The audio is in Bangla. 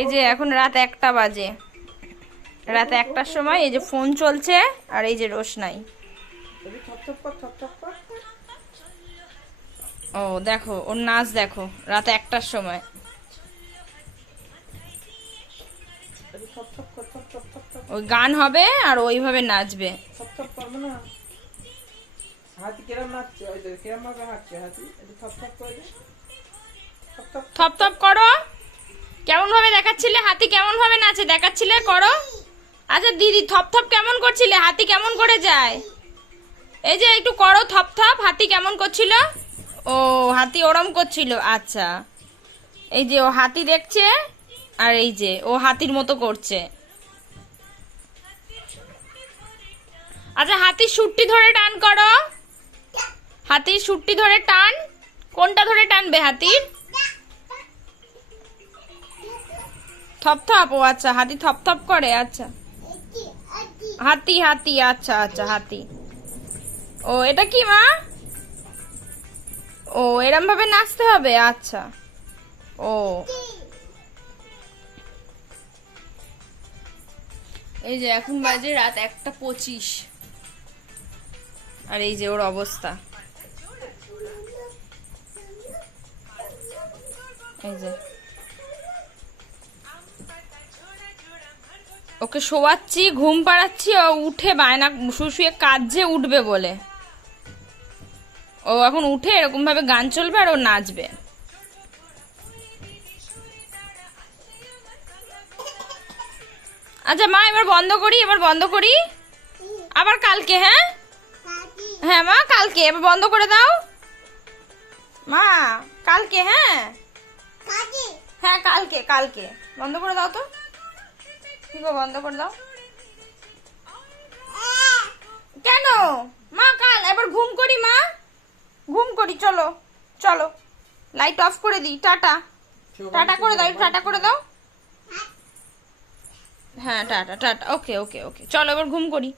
এই যে এখন রাত 1টা বাজে, রাত 1টার সময় এই যে ফোন চলছে আর এই যে রোশনাই। ও দেখো ওর নাচ দেখো, রাত 1টার সময়। ওই গান হবে আর ওইভাবে নাচবে। থপ থপ করো, কেমন ভাবে দেখাচ্ছিলে হাতি, কেমন ভাবে নাচে দেখাচ্ছিলে, করো। আচ্ছা দিদি থপ থপ কেমন করছিলে, হাতি কেমন করে যায়? এই যে একটু করো থপ থপ, হাতি কেমন করছিল? ও হাতি ওরম করছিল, আচ্ছা। এই যে ও হাতি দেখছে আর এই যে ও হাতির মতো করছে। আচ্ছা হাতির সুট্টি ধরে টান করো, হাতির সুট্টি ধরে টান। কোনটা ধরে টানবে হাতির? থপ থপ, ও আচ্ছা হাতি থপ থপ করে, আচ্ছা। হাতি হাতি, আচ্ছা আচ্ছা হাতি। ও এটা কি মা? ও এরম ভাবে নাচতে হবে, আচ্ছা। ও এই যে এখন বাজে রাত 1টা 25 আর এই যে ওর অবস্থা। এই যে ওকে শোয়াচ্ছি, ঘুম পাড়াচ্ছি, ও উঠে বায়না শুয়ে কাঁদছে উঠবে বলে। ও এখন উঠে এরকম ভাবে গান চলবে আর ও নাচবে। আচ্ছা মা এবার বন্ধ করি, এবার বন্ধ করি, আবার কালকে। হ্যাঁ হ্যাঁ মা কালকে, এবার বন্ধ করে দাও মা, কালকে। হ্যাঁ হ্যাঁ কালকে, কালকে বন্ধ করে দাও তো, ঠিক আছে বন্ধ করে দাও। কেন মা? কাল এবার ঘুম করি মা, ঘুম করি, চলো চলো লাইট অফ করে দিই, টাটা। টাটা করে দাও, টাটা করে দাও। হ্যাঁ টাটা টাটা, ওকে ওকে ওকে, চলো এবার ঘুম করি।